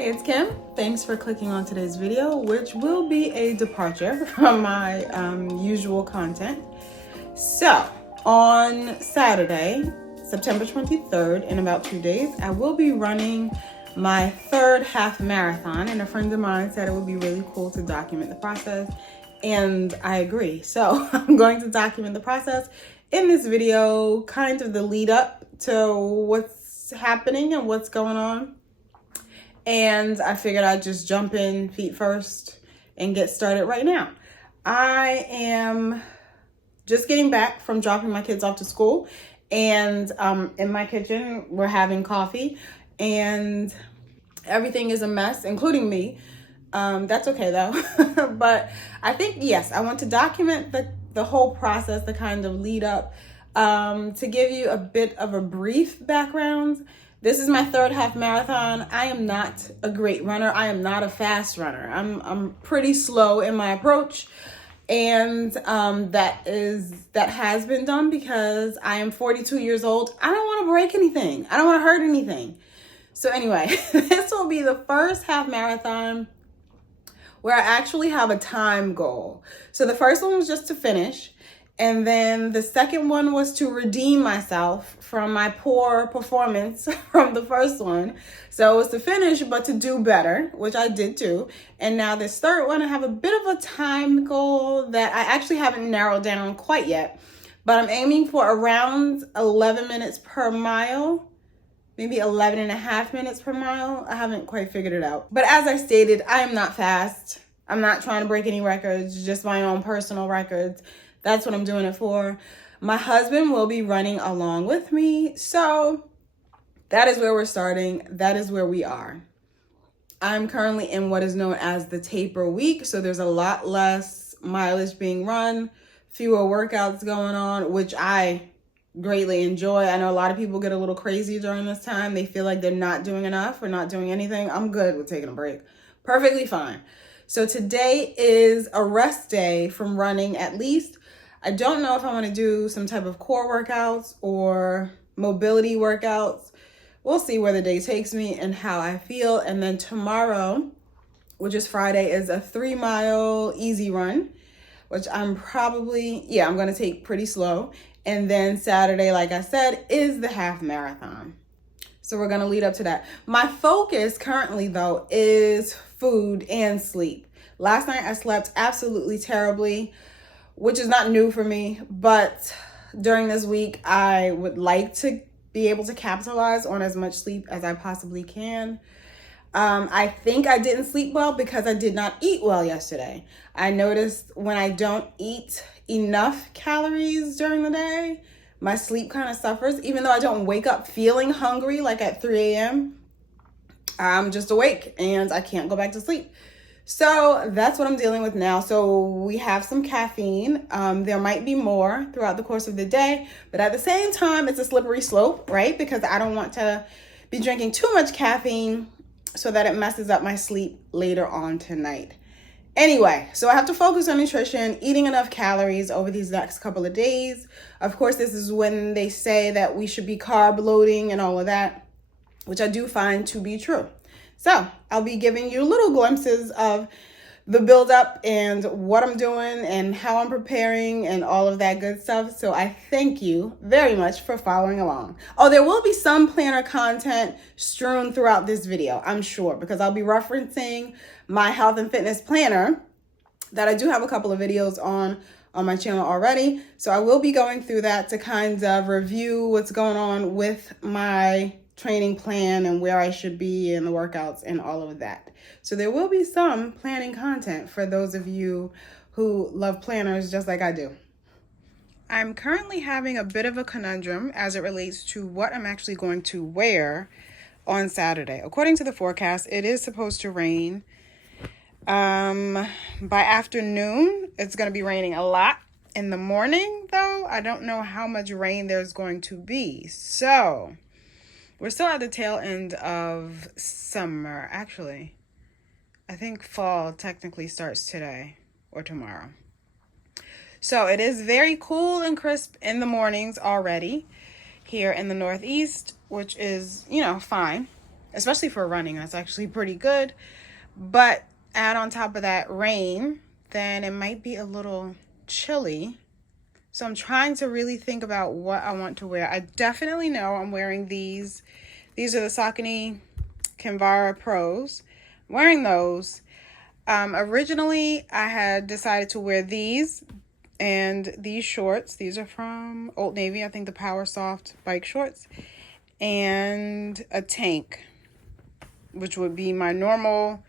Hey, it's Kim. Thanks for clicking on today's video, which will be a departure from my usual content. So, on Saturday, September 23rd, in about 2 days, I will be running my third half marathon, and a friend of mine said it would be really cool to document the process, and I agree. So, I'm going to document the process in this video, kind of the lead up to what's happening and what's going on. And I figured I'd just jump in feet first and get started right now. I am just getting back from dropping my kids off to school, and in my kitchen we're having coffee and everything is a mess, including me. That's okay though. But I think, yes, I want to document the whole process, the kind of lead up, to give you a bit of a brief background. This is my third half marathon. I am not a great runner. I am not a fast runner. I'm pretty slow in my approach. And that has been done because I am 42 years old. I don't want to break anything. I don't want to hurt anything. So anyway, this will be the first half marathon where I actually have a time goal. So the first one was just to finish. And then the second one was to redeem myself from my poor performance from the first one. So it was to finish, but to do better, which I did too. And now this third one, I have a bit of a time goal that I actually haven't narrowed down quite yet, but I'm aiming for around 11 minutes per mile, maybe 11 and a half minutes per mile. I haven't quite figured it out. But as I stated, I am not fast. I'm not trying to break any records, just my own personal records. That's what I'm doing it for. My husband will be running along with me. So that is where we're starting. That is where we are. I'm currently in what is known as the taper week. So there's a lot less mileage being run, fewer workouts going on, which I greatly enjoy. I know a lot of people get a little crazy during this time. They feel like they're not doing enough or not doing anything. I'm good with taking a break. Perfectly fine. So today is a rest day from running at least. I don't know if I want to do some type of core workouts or mobility workouts. We'll see where the day takes me and how I feel. And then tomorrow, which is Friday, is a 3-mile easy run, which I'm going to take pretty slow. And then Saturday, like I said, is the half marathon. So we're going to lead up to that. My focus currently, though, is food and sleep. Last night I slept absolutely terribly, which is not new for me, but during this week, I would like to be able to capitalize on as much sleep as I possibly can. I think I didn't sleep well because I did not eat well yesterday. I noticed when I don't eat enough calories during the day, my sleep kind of suffers. Even though I don't wake up feeling hungry like at 3 a.m., I'm just awake and I can't go back to sleep. So that's what I'm dealing with now. So we have some caffeine. There might be more throughout the course of the day, but at the same time, it's a slippery slope, right? Because I don't want to be drinking too much caffeine so that it messes up my sleep later on tonight. Anyway, so I have to focus on nutrition, eating enough calories over these next couple of days. Of course, this is when they say that we should be carb loading and all of that, which I do find to be true. So I'll be giving you little glimpses of the build-up and what I'm doing and how I'm preparing and all of that good stuff. So I thank you very much for following along. Oh, there will be some planner content strewn throughout this video, I'm sure, because I'll be referencing my health and fitness planner that I do have a couple of videos on my channel already. So I will be going through that to kind of review what's going on with my training plan and where I should be and the workouts and all of that. So there will be some planning content for those of you who love planners just like I do. I'm currently having a bit of a conundrum as it relates to what I'm actually going to wear on Saturday. According to the forecast, it is supposed to rain. By afternoon, it's going to be raining a lot. In the morning, though, I don't know how much rain there's going to be. So we're still at the tail end of summer. Actually, I think fall technically starts today or tomorrow. So it is very cool and crisp in the mornings already here in the Northeast, which is, fine. especially for running. That's actually pretty good. But add on top of that rain, then it might be a little chilly. So I'm trying to really think about what I want to wear. I definitely know I'm wearing these. These are the Saucony Kinvara Pros. I'm wearing those. Originally, I had decided to wear these and these shorts. These are from Old Navy. I think the Power Soft bike shorts. And a tank, which would be my normal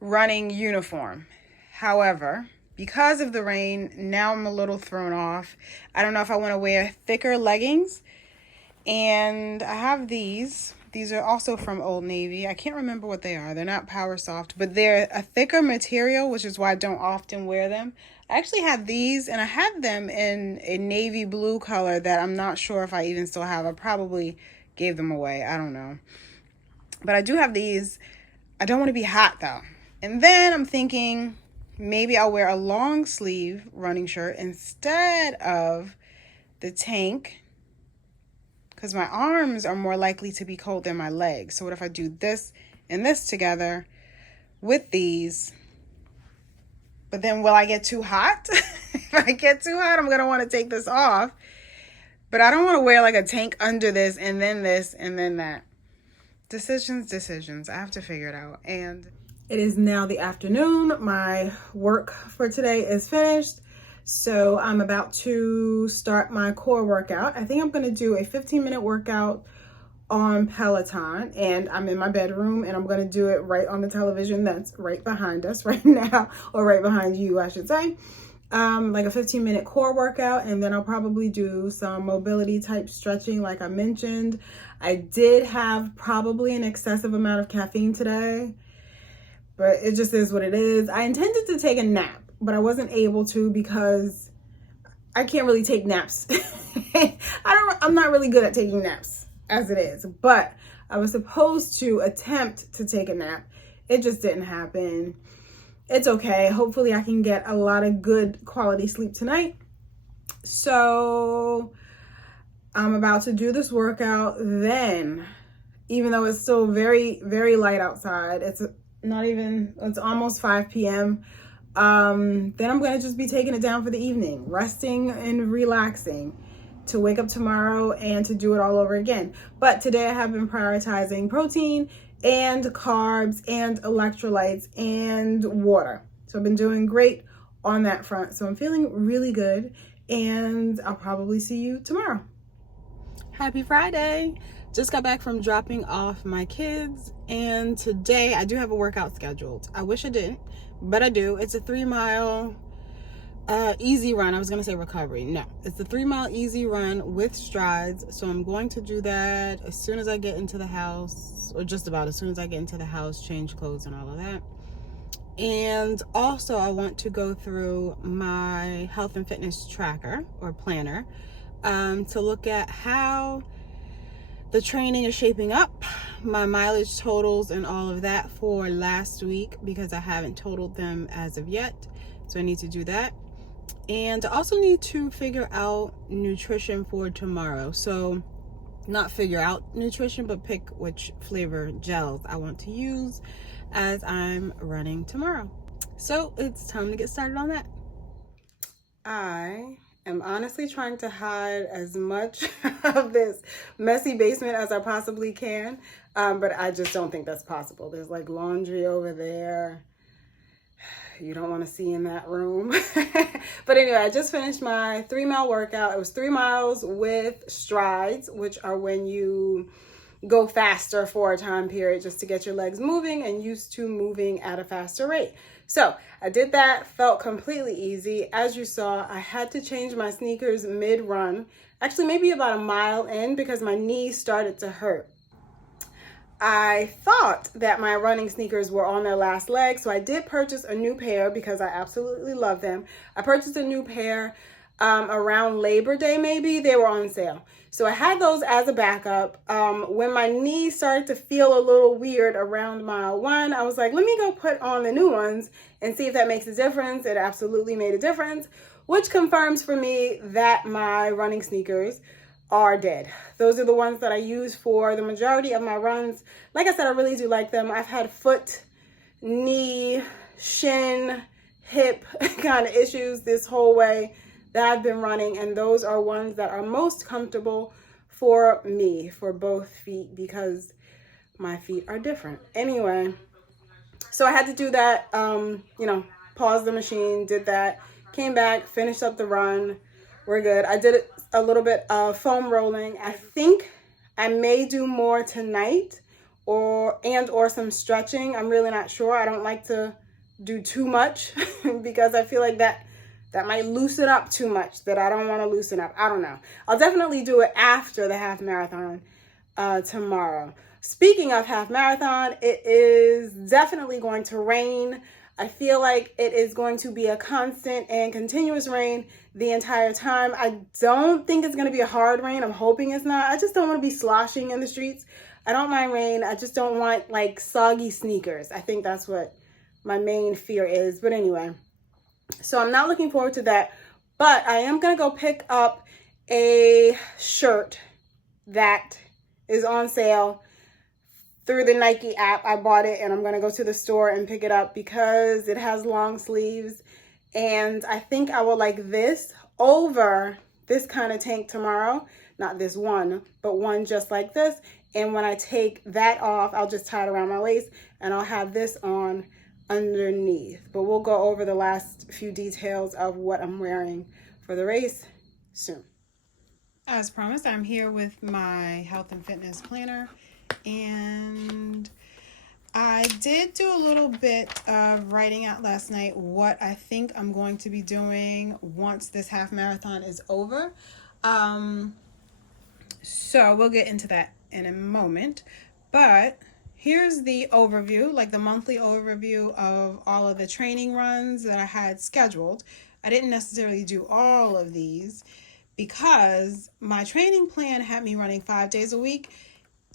running uniform. However, because of the rain, now I'm a little thrown off. I don't know if I want to wear thicker leggings. And I have these. These are also from Old Navy. I can't remember what they are. They're not Power Soft, but they're a thicker material, which is why I don't often wear them. I actually have these, and I had them in a navy blue color that I'm not sure if I even still have. I probably gave them away. I don't know. But I do have these. I don't want to be hot, though. And then I'm thinking maybe I'll wear a long sleeve running shirt instead of the tank, because my arms are more likely to be cold than my legs. So what if I do this and this together with these? But then will I get too hot? If I get too hot, I'm going to want to take this off. But I don't want to wear like a tank under this and then that. Decisions. I have to figure it out. And it is now the afternoon. My work for today is finished. So I'm about to start my core workout. I think I'm going to do a 15-minute workout on Peloton, and I'm in my bedroom, and I'm going to do it right on the television that's right behind us right now, or right behind you, I should say. Like a 15-minute core workout, and then I'll probably do some mobility type stretching like I mentioned. I did have probably an excessive amount of caffeine today, but it just is what it is. I intended to take a nap, but I wasn't able to because I can't really take naps. I'm not really good at taking naps as it is, but I was supposed to attempt to take a nap. It just didn't happen. It's okay. Hopefully I can get a lot of good quality sleep tonight. So I'm about to do this workout. Then, even though it's still very, very light outside, it's almost 5 p.m. Then I'm going to just be taking it down for the evening, resting and relaxing to wake up tomorrow and to do it all over again. But today I have been prioritizing protein and carbs and electrolytes and water. So I've been doing great on that front. So I'm feeling really good, and I'll probably see you tomorrow. Happy Friday. Just got back from dropping off my kids, and today I do have a workout scheduled. I wish I didn't, but I do. It's a 3-mile easy run. I was going to say recovery. No, it's a 3-mile easy run with strides. So I'm going to do that as soon as I get into the house, or just about as soon as I get into the house, change clothes and all of that. And also I want to go through my health and fitness tracker or planner to look at how the training is shaping up, my mileage totals and all of that for last week, because I haven't totaled them as of yet. So I need to do that. And I also need to figure out nutrition for tomorrow. So not figure out nutrition, but pick which flavor gels I want to use as I'm running tomorrow. So it's time to get started on that. I am honestly trying to hide as much of this messy basement as I possibly can, but I just don't think that's possible. There's like laundry over there. You don't want to see in that room. But anyway, I just finished my 3-mile workout. It was 3 miles with strides, which are when you go faster for a time period just to get your legs moving and used to moving at a faster rate. So I did that, felt completely easy. As you saw, I had to change my sneakers mid-run, actually maybe about a mile in, because my knees started to hurt. I thought that my running sneakers were on their last leg, so I did purchase a new pair because I absolutely love them. I purchased a new pair around Labor Day, maybe. They were on sale. So I had those as a backup. When my knees started to feel a little weird around mile 1, I was like, let me go put on the new ones and see if that makes a difference. It absolutely made a difference, which confirms for me that my running sneakers are dead. Those are the ones that I use for the majority of my runs. Like I said, I really do like them. I've had foot, knee, shin, hip kind of issues this whole way that I've been running, and those are ones that are most comfortable for me, for both feet, because my feet are different. Anyway, so I had to do that, pause the machine, did that, came back, finished up the run. We're good. I did a little bit of foam rolling. I think I may do more tonight or some stretching. I'm really not sure. I don't like to do too much because I feel like that might loosen up too much that I don't want to loosen up. I don't know. I'll definitely do it after the half marathon tomorrow. Speaking of half marathon, it is definitely going to rain. I feel like it is going to be a constant and continuous rain the entire time. I don't think it's going to be a hard rain. I'm hoping it's not. I just don't want to be sloshing in the streets. I don't mind rain. I just don't want like soggy sneakers. I think that's what my main fear is. But anyway, so I'm not looking forward to that. But I am going to go pick up a shirt that is on sale through the Nike app. I bought it and I'm going to go to the store and pick it up because it has long sleeves. And I think I will like this over this kind of tank tomorrow. Not this one, but one just like this. And when I take that off, I'll just tie it around my waist and I'll have this on underneath. But we'll go over the last few details of what I'm wearing for the race soon. As promised, I'm here with my health and fitness planner. And I did do a little bit of writing out last night what I think I'm going to be doing once this half marathon is over. So we'll get into that in a moment. But here's the overview, like the monthly overview of all of the training runs that I had scheduled. I didn't necessarily do all of these because my training plan had me running 5 days a week.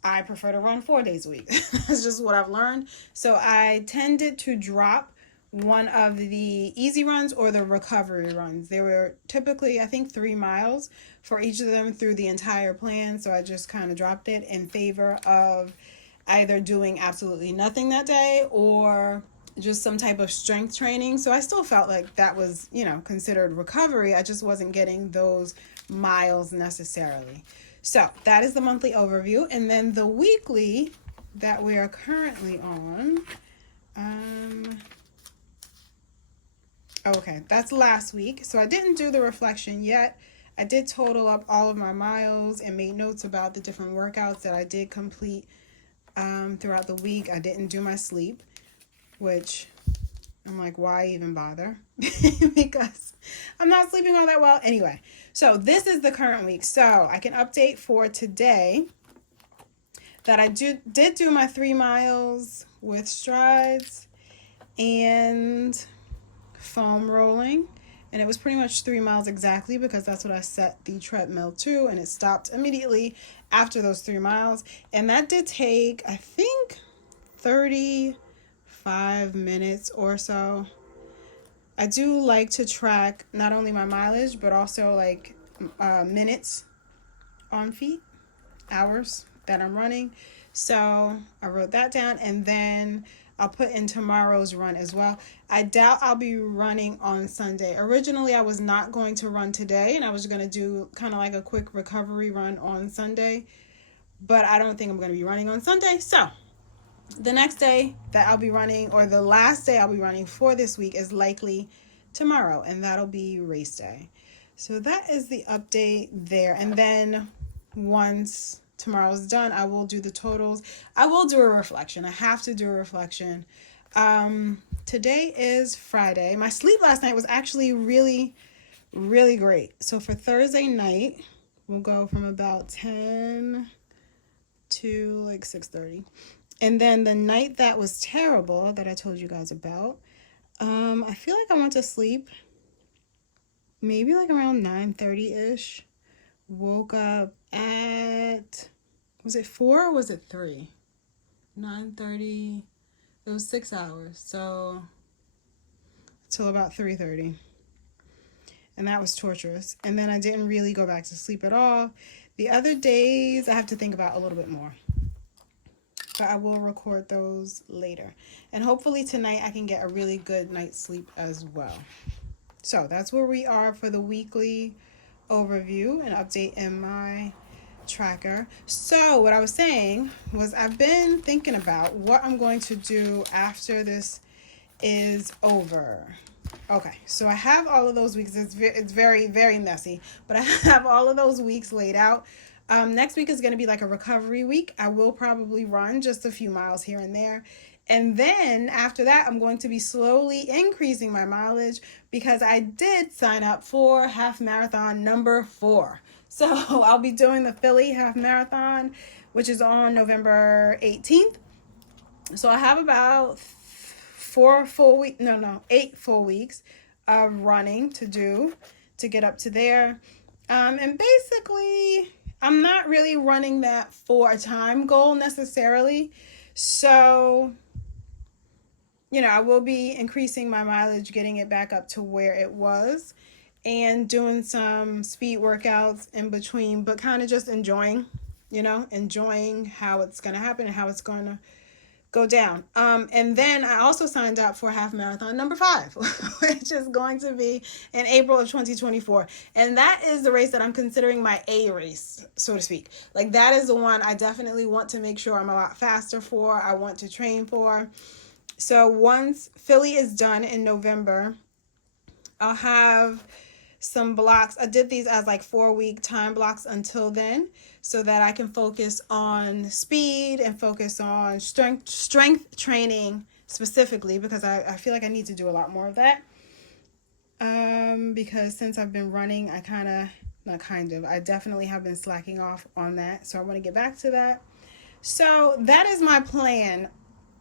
I prefer to run 4 days a week. That's just what I've learned. So I tended to drop one of the easy runs or the recovery runs. They were typically, I think, 3 miles for each of them through the entire plan. So I just kind of dropped it in favor of either doing absolutely nothing that day or just some type of strength training. So I still felt like that was, considered recovery. I just wasn't getting those miles necessarily. So that is the monthly overview. And then the weekly that we are currently on, okay, that's last week. So I didn't do the reflection yet. I did total up all of my miles and made notes about the different workouts that I did complete throughout the week. I didn't do my sleep, which I'm like, why even bother? Because I'm not sleeping all that well. Anyway, so this is the current week. So I can update for today that I did do my 3 miles with strides and foam rolling. And it was pretty much 3 miles exactly because that's what I set the treadmill to. And it stopped immediately after those 3 miles. And that did take, I think, 35 minutes or so. I do like to track not only my mileage, but also like minutes on feet, hours that I'm running. So I wrote that down, and then I'll put in tomorrow's run as well. I doubt I'll be running on Sunday. Originally, I was not going to run today, and I was going to do kind of like a quick recovery run on Sunday, but I don't think I'm going to be running on Sunday. So the next day that I'll be running, or the last day I'll be running for this week, is likely tomorrow, and that'll be race day. So that is the update there. And then once tomorrow's done, I will do the totals. I will do a reflection. I have to do a reflection. Today is Friday. My sleep last night was actually really, really great. So for Thursday night, we'll go from about 10 to like 6:30. And then the night that was terrible that I told you guys about, I feel like I went to sleep maybe like around 9:30-ish. Woke up at, was it 4 or was it 3? 9:30. It was 6 hours. So till about 3:30. And that was torturous. And then I didn't really go back to sleep at all. The other days I have to think about a little bit more, but I will record those later. And hopefully tonight I can get a really good night's sleep as well. So that's where we are for the weekly overview and update in my tracker. So what I was saying was I've been thinking about what I'm going to do after this is over. Okay, so I have all of those weeks. It's very, very messy, but I have all of those weeks laid out. Next week is going to be like a recovery week. I will probably run just a few miles here and there. And then after that, I'm going to be slowly increasing my mileage because I did sign up for half marathon number 4. So I'll be doing the Philly half marathon, which is on November 18th. So I have about 8 full weeks of running to do to get up to there. And basically, I'm not really running that for a time goal necessarily. So, I will be increasing my mileage, getting it back up to where it was, and doing some speed workouts in between, but kind of just enjoying how it's going to happen and how it's going to go down. And then I also signed up for half marathon number 5, which is going to be in April of 2024. And that is the race that I'm considering my A race, so to speak. Like, that is the one I definitely want to make sure I'm a lot faster for. I want to train for. So once Philly is done in November, I'll have some blocks. I did these as like 4-week time blocks until then, so that I can focus on speed and focus on strength training specifically, because I feel like I need to do a lot more of that. Because since I've been running, I definitely have been slacking off on that. So I want to get back to that. So that is my plan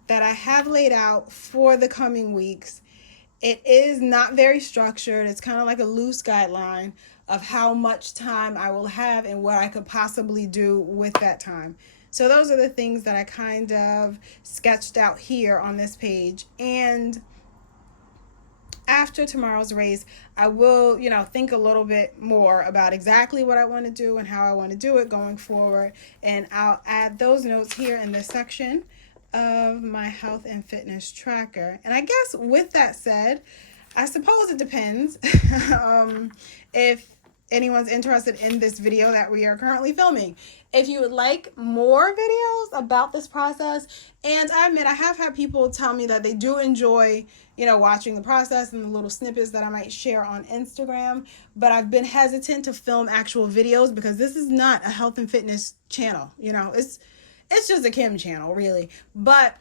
that I have laid out for the coming weeks. It is not very structured. It's kind of like a loose guideline of how much time I will have and what I could possibly do with that time. So those are the things that I kind of sketched out here on this page. And after tomorrow's race, I will, think a little bit more about exactly what I want to do and how I want to do it going forward. And I'll add those notes here in this section of my health and fitness tracker. And I guess with that said, I suppose it depends if anyone's interested in this video that we are currently filming. If you would like more videos about this process, and I admit I have had people tell me that they do enjoy, watching the process and the little snippets that I might share on Instagram, but I've been hesitant to film actual videos because this is not a health and fitness channel. It's just a Kim channel, really. But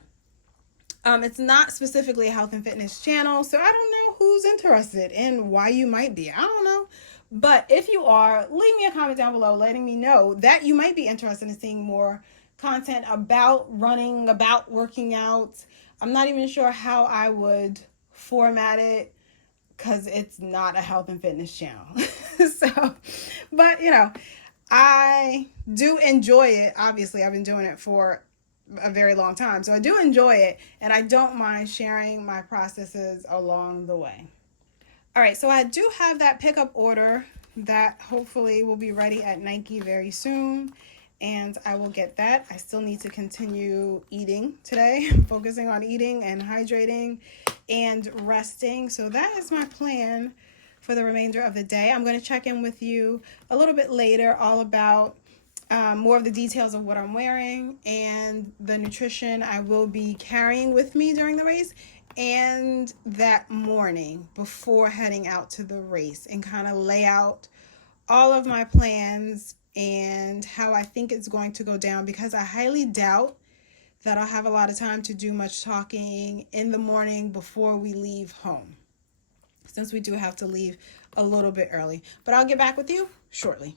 it's not specifically a health and fitness channel, so I don't know who's interested and why you might be. I don't know. But if you are, leave me a comment down below letting me know that you might be interested in seeing more content about running, about working out. I'm not even sure how I would format it because it's not a health and fitness channel. But I do enjoy it. Obviously, I've been doing it for a very long time, so I do enjoy it, and I don't mind sharing my processes along the way. All right, so I do have that pickup order that hopefully will be ready at Nike very soon, and I will get that. I still need to continue eating today, focusing on eating and hydrating and resting. So that is my plan for the remainder of the day. I'm going to check in with you a little bit later all about more of the details of what I'm wearing and the nutrition I will be carrying with me during the race, and that morning before heading out to the race, and kind of lay out all of my plans and how I think it's going to go down, because I highly doubt that I'll have a lot of time to do much talking in the morning before we leave home, since we do have to leave a little bit early. But I'll get back with you shortly.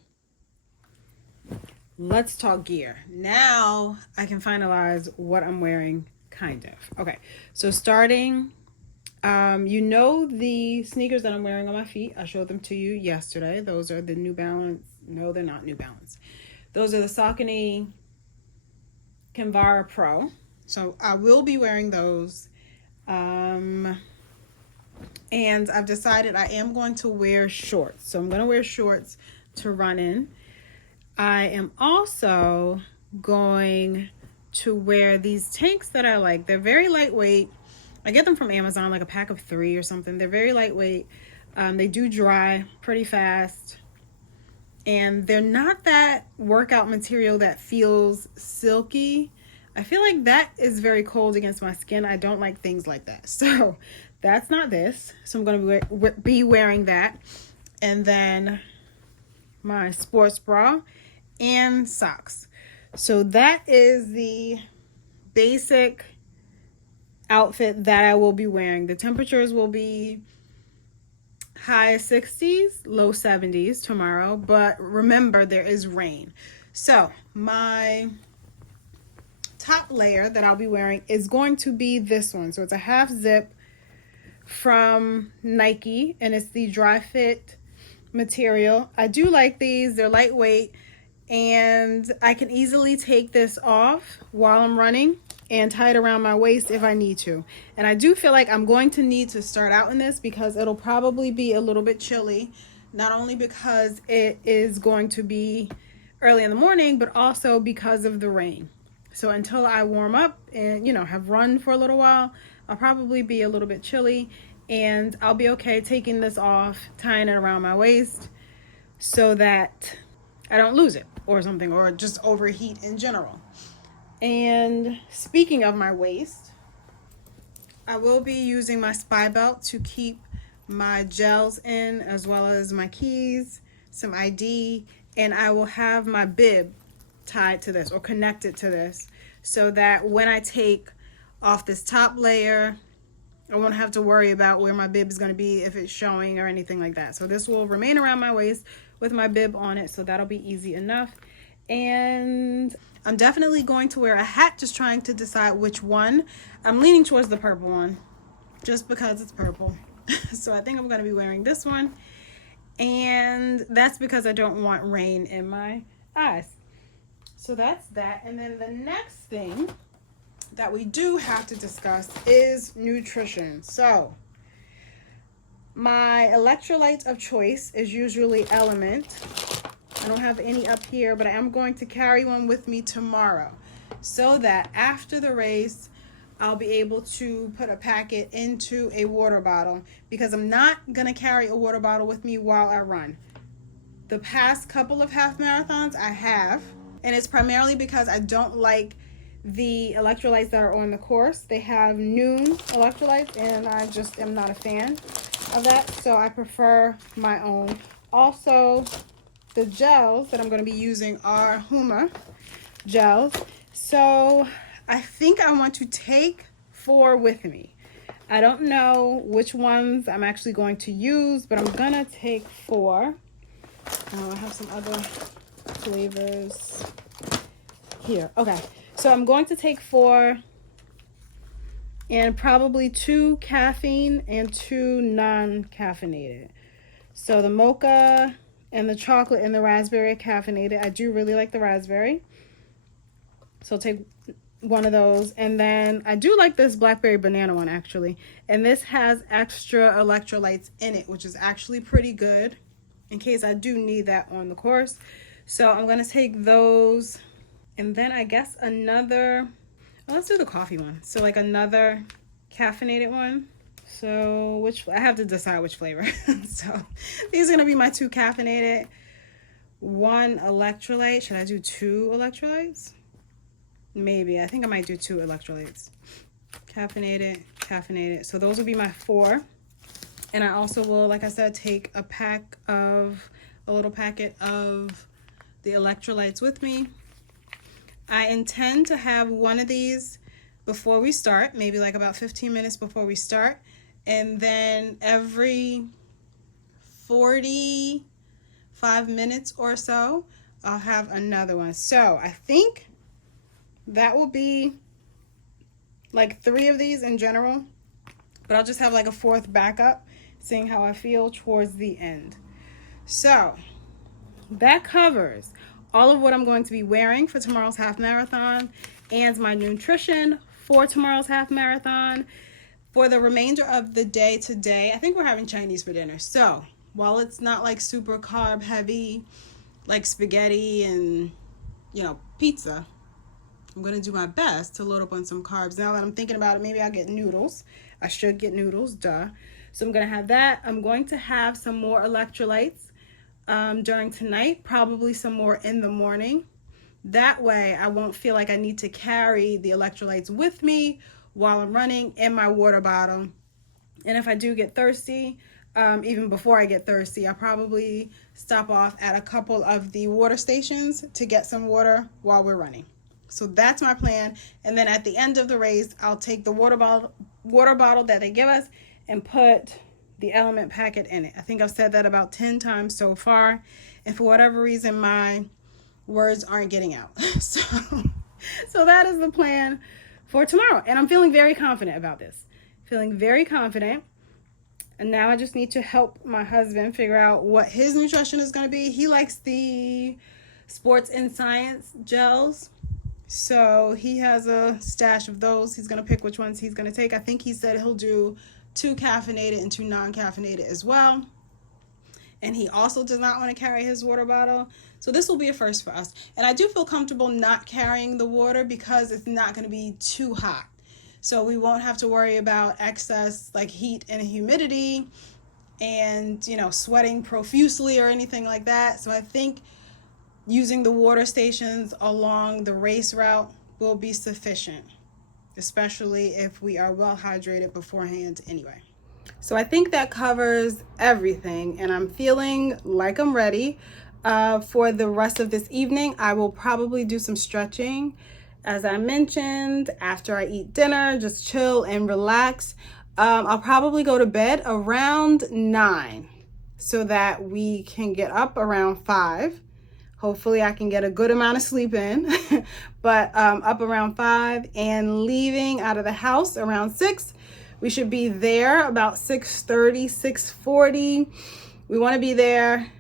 Let's talk gear. Now I can finalize what I'm wearing, kind of. Okay, so starting, the sneakers that I'm wearing on my feet, I showed them to you yesterday. Those are the New Balance. No, they're not New Balance. Those are the Saucony Kinvara Pro. So I will be wearing those. And I've decided I am going to wear shorts. So I'm going to wear shorts to run in. I am also going to wear these tanks that I like. They're very lightweight. I get them from Amazon, like a pack of 3 or something. They're very lightweight. They do dry pretty fast. And they're not that workout material that feels silky. I feel like that is very cold against my skin. I don't like things like that. So that's not this. So I'm going to be wearing that. And then my sports bra and socks. So that is the basic outfit that I will be wearing. The temperatures will be high 60s, low 70s tomorrow, but remember there is rain. So my top layer that I'll be wearing is going to be this one. So it's a half zip from Nike, and it's the dry fit material. I do like these. They're lightweight, and I can easily take this off while I'm running and tie it around my waist if I need to. And I do feel like I'm going to need to start out in this because it'll probably be a little bit chilly, not only because it is going to be early in the morning, but also because of the rain. So until I warm up and, have run for a little while, I'll probably be a little bit chilly, and I'll be okay taking this off, tying it around my waist so that I don't lose it or something, or just overheat in general. And speaking of my waist, I will be using my spy belt to keep my gels in, as well as my keys, some ID, and I will have my bib tied to this or connected to this so that when I take off this top layer, I won't have to worry about where my bib is going to be, if it's showing or anything like that. So this will remain around my waist with my bib on it, so that'll be easy enough. And I'm definitely going to wear a hat, just trying to decide which one. I'm leaning towards the purple one just because it's purple. So I think I'm going to be wearing this one. And that's because I don't want rain in my eyes. So that's that. And then the next thing that we do have to discuss is nutrition. So my electrolyte of choice is usually Element. I don't have any up here, but I am going to carry one with me tomorrow so that after the race, I'll be able to put a packet into a water bottle, because I'm not going to carry a water bottle with me while I run. The past couple of half marathons I have, and it's primarily because I don't like the electrolytes that are on the course. They have noon electrolytes, and I just am not a fan of that, so I prefer my own. Also, the gels that I'm going to be using are Huma gels. So I think I want to take 4 with me. I don't know which ones I'm actually going to use, but I'm going to take 4. I have some other flavors here. Okay, so I'm going to take 4, and probably 2 caffeine and 2 non-caffeinated. So the mocha and the chocolate and the raspberry are caffeinated. I do really like the raspberry, so I'll take one of those. And then I do like this blackberry banana one, actually, and this has extra electrolytes in it, which is actually pretty good in case I do need that on the course. So I'm going to take those. And then I guess another, let's do the coffee one. So like another caffeinated one. So I have to decide which flavor. So these are going to be my 2 caffeinated, 1 electrolyte. Should I do 2 electrolytes? Maybe. I think I might do 2 electrolytes. Caffeinated. So those will be my 4. And I also will, like I said, take a little packet of the electrolytes with me. I intend to have one of these before we start, maybe like about 15 minutes before we start. And then every 45 minutes or so, I'll have another one. So I think that will be like 3 of these in general, but I'll just have like a 4th backup, seeing how I feel towards the end. So that covers all of what I'm going to be wearing for tomorrow's half marathon and my nutrition for tomorrow's half marathon. For the remainder of the day today, I think we're having Chinese for dinner. So while it's not like super carb heavy, like spaghetti and, you know, pizza, I'm going to do my best to load up on some carbs. Now that I'm thinking about it, maybe I'll get noodles. I should get noodles, duh. So I'm going to have that. I'm going to have some more electrolytes during tonight, probably some more in the morning. That way I won't feel like I need to carry the electrolytes with me while I'm running in my water bottle. And if I do get thirsty, even before I get thirsty, I'll probably stop off at a couple of the water stations to get some water while we're running. So that's my plan. And then at the end of the race, I'll take the water bottle that they give us and put the element packet in it. I think I've said that about 10 times so far. And for whatever reason, my words aren't getting out. So that is the plan for tomorrow. And I'm feeling very confident about this. Feeling very confident. And now I just need to help my husband figure out what his nutrition is going to be. He likes the Sports and Science gels. So he has a stash of those. He's going to pick which ones he's going to take. I think he said he'll do 2 caffeinated and 2 non-caffeinated as well. And he also does not want to carry his water bottle. So this will be a first for us. And I do feel comfortable not carrying the water because it's not going to be too hot. So we won't have to worry about excess like heat and humidity and, you know, sweating profusely or anything like that. So I think using the water stations along the race route will be sufficient, especially if we are well hydrated beforehand anyway. So I think that covers everything, and I'm feeling like I'm ready. For the rest of this evening, I will probably do some stretching. As I mentioned, after I eat dinner, just chill and relax. I'll probably go to bed around 9 so that we can get up around 5. Hopefully I can get a good amount of sleep in, but up around 5 and leaving out of the house around 6. We should be there about 6:30, 6:40. We want to be there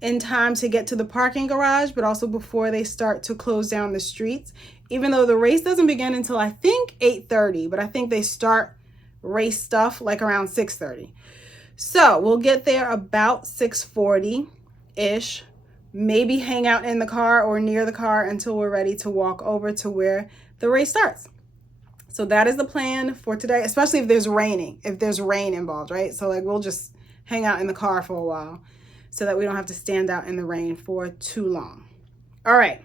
in time to get to the parking garage, but also before they start to close down the streets. Even though the race doesn't begin until I think 8:30, but I think they start race stuff like around 6:30. So we'll get there about 6:40-ish. Maybe hang out in the car or near the car until we're ready to walk over to where the race starts. So that is the plan for today, especially if there's rain involved, right? So like we'll just hang out in the car for a while so that we don't have to stand out in the rain for too long. All right.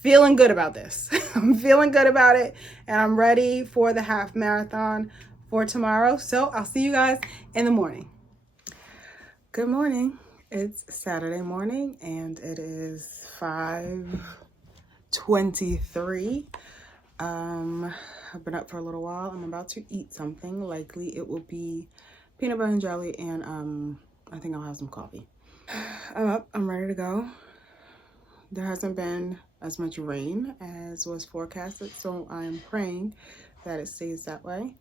Feeling good about this. I'm feeling good about it, and I'm ready for the half marathon for tomorrow. So I'll see you guys in the morning. Good morning. It's Saturday morning and it is 5:23. I've been up for a little while. I'm about to eat something. Likely it will be peanut butter and jelly, and I think I'll have some coffee. I'm up. I'm ready to go. There hasn't been as much rain as was forecasted, so I'm praying that it stays that way.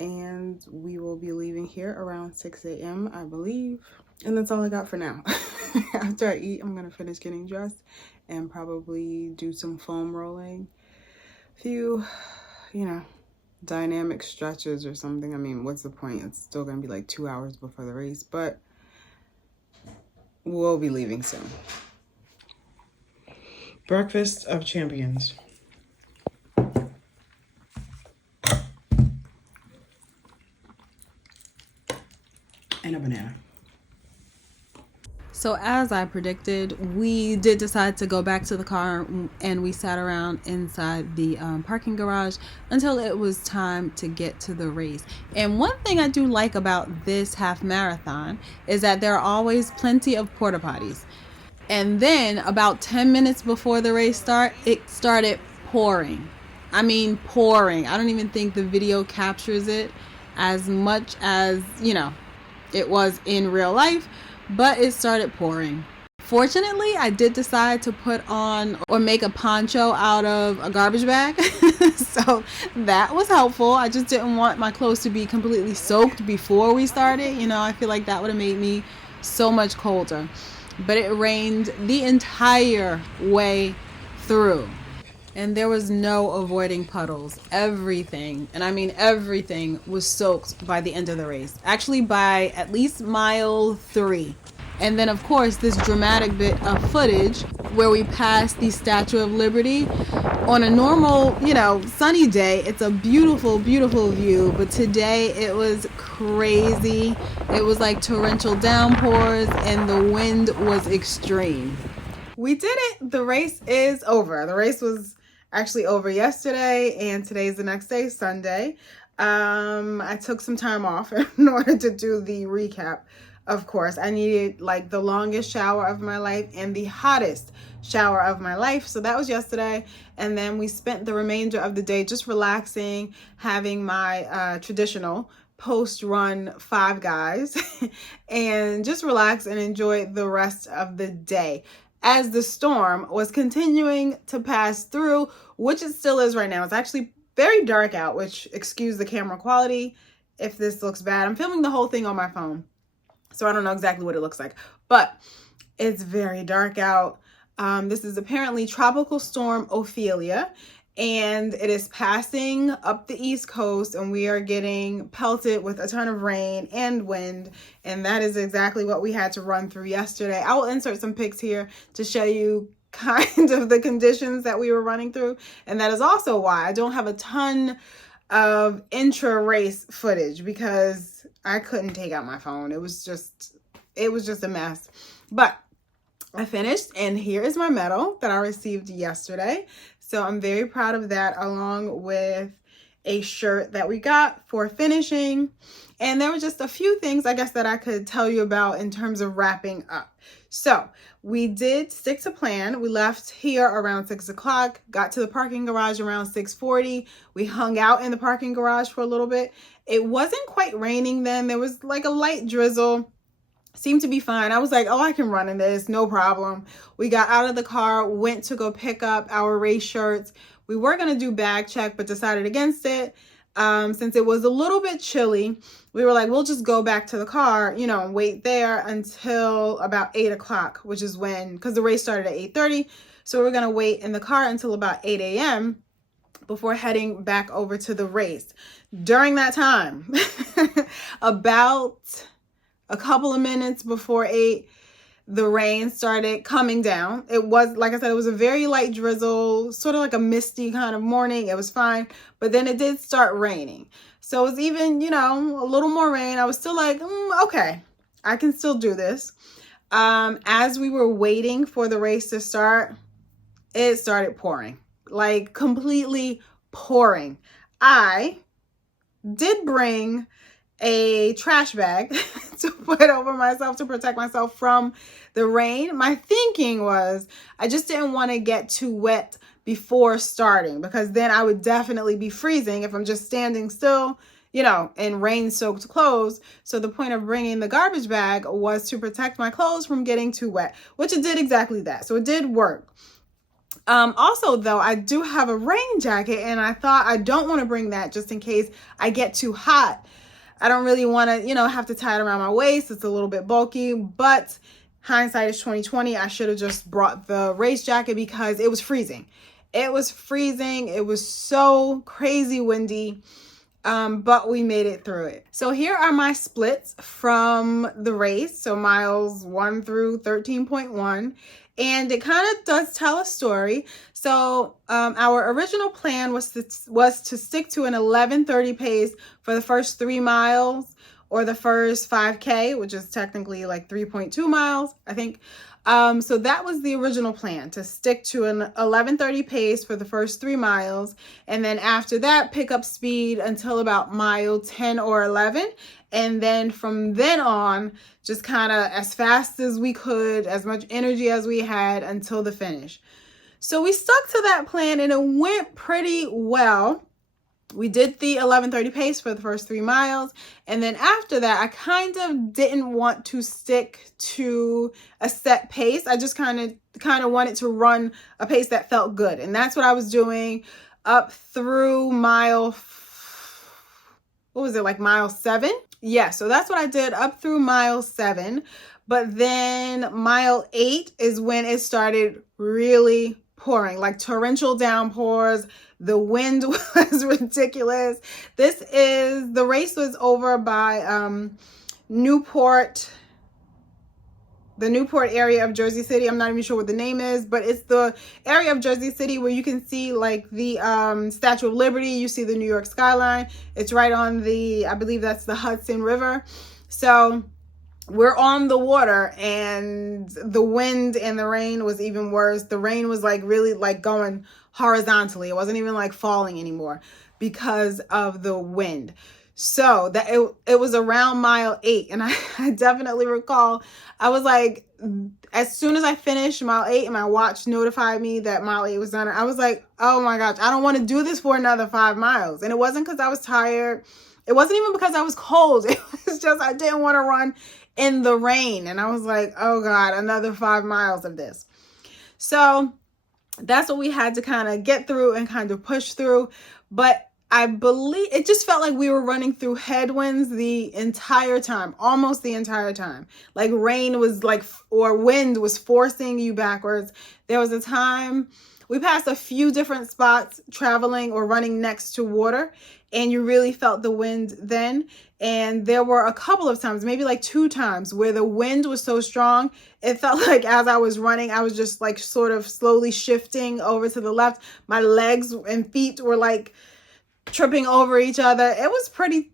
And we will be leaving here around 6 a.m. I believe. And that's all I got for now. After I eat, I'm gonna finish getting dressed and probably do some foam rolling. Few, you know, dynamic stretches or something. I mean, what's the point? It's still gonna be like 2 hours before the race, but we'll be leaving soon. Breakfast of champions. And a banana. So as I predicted, we did decide to go back to the car, and we sat around inside the parking garage until it was time to get to the race. And one thing I do like about this half marathon is that there are always plenty of porta potties. And then about 10 minutes before the race it started pouring. I mean, pouring. I don't even think the video captures it as much as, you know, it was in real life. But it started pouring. Fortunately, I did decide to put on or make a poncho out of a garbage bag. So that was helpful. I just didn't want my clothes to be completely soaked before we started. You know, I feel like that would have made me so much colder. But it rained the entire way through. And there was no avoiding puddles. Everything, and I mean everything, was soaked by the end of the race. Actually, by at least mile 3. And then, of course, this dramatic bit of footage where we pass the Statue of Liberty. On a normal, sunny day, it's a beautiful, beautiful view. But today it was crazy. It was like torrential downpours and the wind was extreme. We did it. The race is over. The race was actually over yesterday, and today's the next day, Sunday. I took some time off in order to do the recap. Of course, I needed like the longest shower of my life and the hottest shower of my life. So that was yesterday. And then we spent the remainder of the day just relaxing, having my traditional post-run Five Guys and just relax and enjoy the rest of the day as the storm was continuing to pass through, which it still is right now. It's actually very dark out, which excuse the camera quality if this looks bad. I'm filming the whole thing on my phone, so I don't know exactly what it looks like, but it's very dark out. This is apparently Tropical Storm Ophelia, and it is passing up the East Coast, and we are getting pelted with a ton of rain and wind, and that is exactly what we had to run through yesterday. I will insert some pics here to show you kind of the conditions that we were running through, and that is also why I don't have a ton of intra-race footage, because I couldn't take out my phone. It was just a mess. But I finished, and here is my medal that I received yesterday. So I'm very proud of that, along with a shirt that we got for finishing. And there were just a few things, I guess, that I could tell you about in terms of wrapping up. So we did stick to plan. We left here around 6 o'clock, got to the parking garage around 6:40. We hung out in the parking garage for a little bit. It wasn't quite raining then. There was like a light drizzle. Seemed to be fine. I was like, oh, I can run in this, no problem. We got out of the car, went to go pick up our race shirts. We were going to do bag check, but decided against it. Since it was a little bit chilly, we were like, we'll just go back to the car, and wait there until about 8 o'clock, which is because the race started at 8:30. So we're going to wait in the car until about 8 a.m. before heading back over to the race. During that time, about a couple of minutes before 8, the rain started coming down. It was, like I said, it was a very light drizzle, sort of like a misty kind of morning. It was fine, but then it did start raining. So it was even, a little more rain. I was still like, okay, I can still do this. As we were waiting for the race to start, it started pouring, like completely pouring. I did bring a trash bag to put over myself to protect myself from the rain. My thinking was I just didn't want to get too wet before starting, because then I would definitely be freezing if I'm just standing still, in rain-soaked clothes. So the point of bringing the garbage bag was to protect my clothes from getting too wet, which it did exactly that. So it did work. Also, though, I do have a rain jacket, and I thought I don't want to bring that just in case I get too hot. I don't really want to, have to tie it around my waist. It's a little bit bulky, but hindsight is 2020. I should have just brought the race jacket because it was freezing. It was freezing. It was so crazy windy, but we made it through it. So here are my splits from the race. So miles 1 through 13.1. And it kind of does tell a story. So our original plan was to stick to an 11:30 pace for the first 3 miles, or the first 5K, which is technically like 3.2 miles, I think. So that was the original plan, to stick to an 11:30 pace for the first 3 miles. And then after that, pick up speed until about mile 10 or 11. And then from then on, just kind of as fast as we could, as much energy as we had until the finish. So we stuck to that plan, and it went pretty well. We did the 11:30 pace for the first 3 miles. And then after that, I kind of didn't want to stick to a set pace. I just kind of wanted to run a pace that felt good. And that's what I was doing up through mile 7? Yeah, so that's what I did up through mile 7. But then mile 8 is when it started really pouring, like torrential downpours. The wind was ridiculous. The race was over by Newport the Newport area of Jersey City. I'm not even sure what the name is, but it's the area of Jersey City where you can see like the Statue of Liberty. You see the New York skyline. It's right on the, I believe that's the Hudson River. So we're on the water, and the wind and the rain was even worse. The rain was like really like going horizontally. It wasn't even like falling anymore because of the wind. So that it was around mile 8, and I definitely recall I was like, as soon as I finished mile 8 and my watch notified me that mile 8 was done, I was like, oh my gosh, I don't want to do this for another 5 miles. And it wasn't because I was tired. It wasn't even because I was cold. It was just I didn't want to run in the rain. And I was like, oh God, another 5 miles of this. So that's what we had to kind of get through and kind of push through. But I believe it just felt like we were running through headwinds the entire time, almost the entire time. Like rain was like, or wind was forcing you backwards. There was a time we passed a few different spots traveling or running next to water, and you really felt the wind then. And there were a couple of times, maybe like 2 times, where the wind was so strong, it felt like as I was running, I was just like sort of slowly shifting over to the left. My legs and feet were like tripping over each other. It was pretty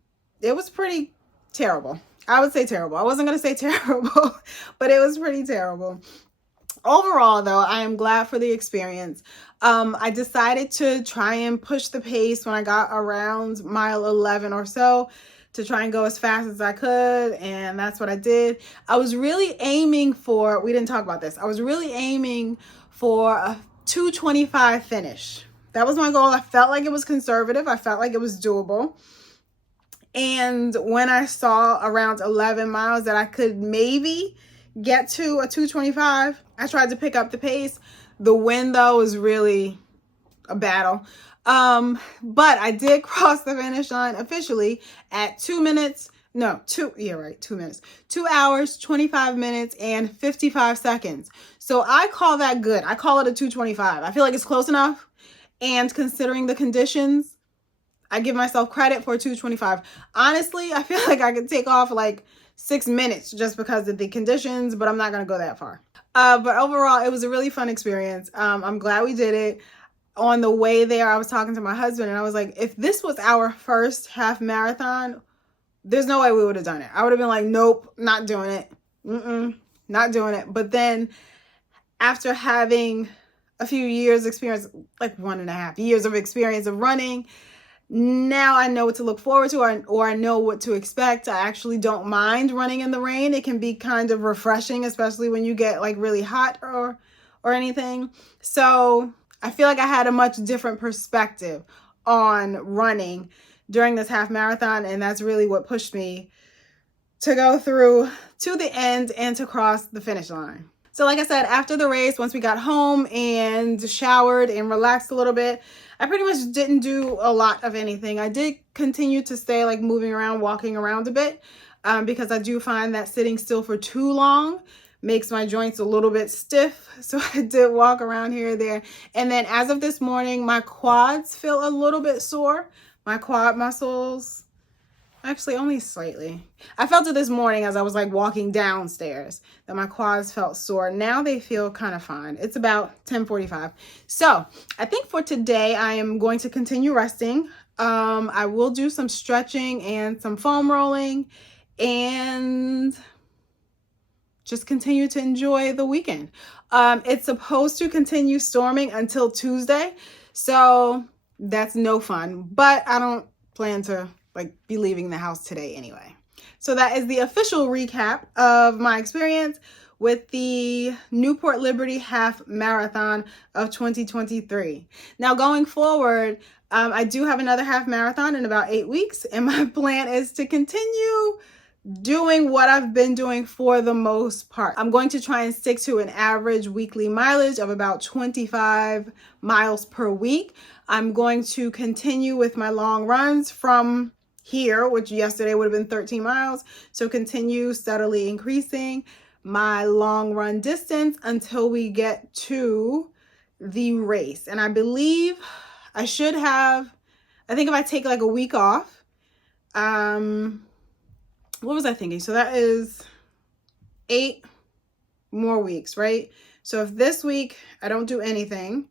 terrible. I would say terrible. I wasn't going to say terrible, but it was pretty terrible. Overall, though, I am glad for the experience. I decided to try and push the pace when I got around mile 11 or so, to try and go as fast as I could, and that's what I did. I was really aiming for, we didn't talk about this, I was really aiming for a 2:25 finish. That was my goal. I felt like it was conservative. I felt like it was doable. And when I saw around 11 miles that I could maybe get to a 2:25, I tried to pick up the pace. The wind, though, was really a battle. But I did cross the finish line officially at 2 minutes. No, 2 minutes. 2 hours, 25 minutes, and 55 seconds. So I call that good. I call it a 2:25. I feel like it's close enough. And considering the conditions, I give myself credit for 2:25. Honestly, I feel like I could take off like 6 minutes just because of the conditions, but I'm not going to go that far. But overall, it was a really fun experience. I'm glad we did it. On the way there, I was talking to my husband, and I was like, if this was our first half marathon, there's no way we would have done it. I would have been like, nope, not doing it. Not doing it. But then after having a few years experience, like 1.5 years of experience of running, now I know what to look forward to, or I know what to expect. I actually don't mind running in the rain. It can be kind of refreshing, especially when you get like really hot or anything. So I feel like I had a much different perspective on running during this half marathon, and that's really what pushed me to go through to the end and to cross the finish line. So like I said, after the race, once we got home and showered and relaxed a little bit, I pretty much didn't do a lot of anything. I did continue to stay like moving around, walking around a bit, because I do find that sitting still for too long makes my joints a little bit stiff. So I did walk around here or there. And then as of this morning, my quads feel a little bit sore. My quad muscles, actually only slightly. I felt it this morning as I was like walking downstairs that my quads felt sore. Now they feel kind of fine. It's about 10:45. So I think for today, I am going to continue resting. I will do some stretching and some foam rolling, and just continue to enjoy the weekend. It's supposed to continue storming until Tuesday. So that's no fun, but I don't plan to like be leaving the house today anyway. So that is the official recap of my experience with the Newport Liberty Half Marathon of 2023. Now going forward, I do have another half marathon in about 8 weeks, and my plan is to continue doing what I've been doing for the most part. I'm going to try and stick to an average weekly mileage of about 25 miles per week. I'm going to continue with my long runs from here, which yesterday would have been 13 miles. So continue steadily increasing my long run distance until we get to the race. And I believe I should have, I think if I take like a week off, what was I thinking? So that is 8, more weeks, right? So if this week I don't do anything,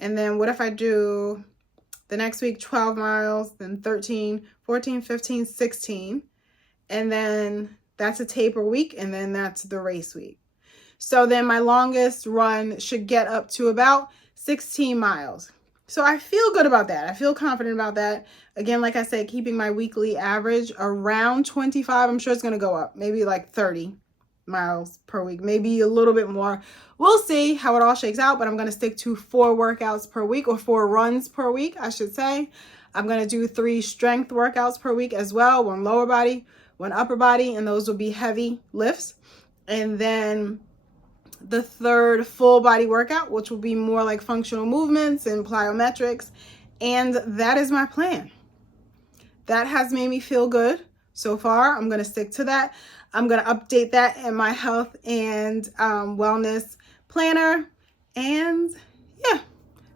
and then what if I do the next week 12 miles, then 13, 14, 15, 16, and then that's a taper week, and then that's the race week. So then my longest run should get up to about 16 miles. So I feel good about that. I feel confident about that. Again, like I said, keeping my weekly average around 25. I'm sure it's going to go up, maybe like 30 miles per week, maybe a little bit more. We'll see how it all shakes out, but I'm going to stick to 4 workouts per week, or 4 runs per week, I should say. I'm going to do 3 strength workouts per week as well, 1 lower body, 1 upper body, and those will be heavy lifts. And then the 3rd full body workout, which will be more like functional movements and plyometrics. And that is my plan. That has made me feel good so far. I'm going to stick to that. I'm going to update that in my health and wellness planner. And yeah,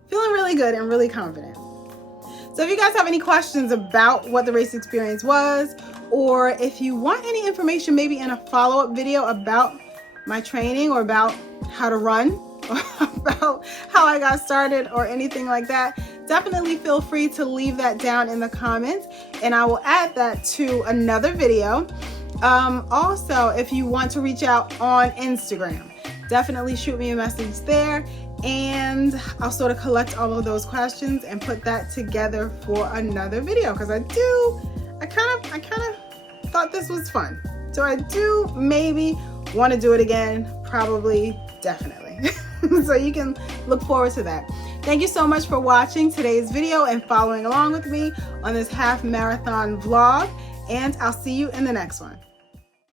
feeling really good and really confident. So if you guys have any questions about what the race experience was, or if you want any information, maybe in a follow-up video about my training, or about how to run, or about how I got started, or anything like that, definitely feel free to leave that down in the comments, and I will add that to another video. Also, if you want to reach out on Instagram, definitely shoot me a message there, and I'll sort of collect all of those questions and put that together for another video, because I kind of thought this was fun. So I do maybe want to do it again, probably, definitely. So you can look forward to that. Thank you so much for watching today's video and following along with me on this half marathon vlog, and I'll see you in the next one.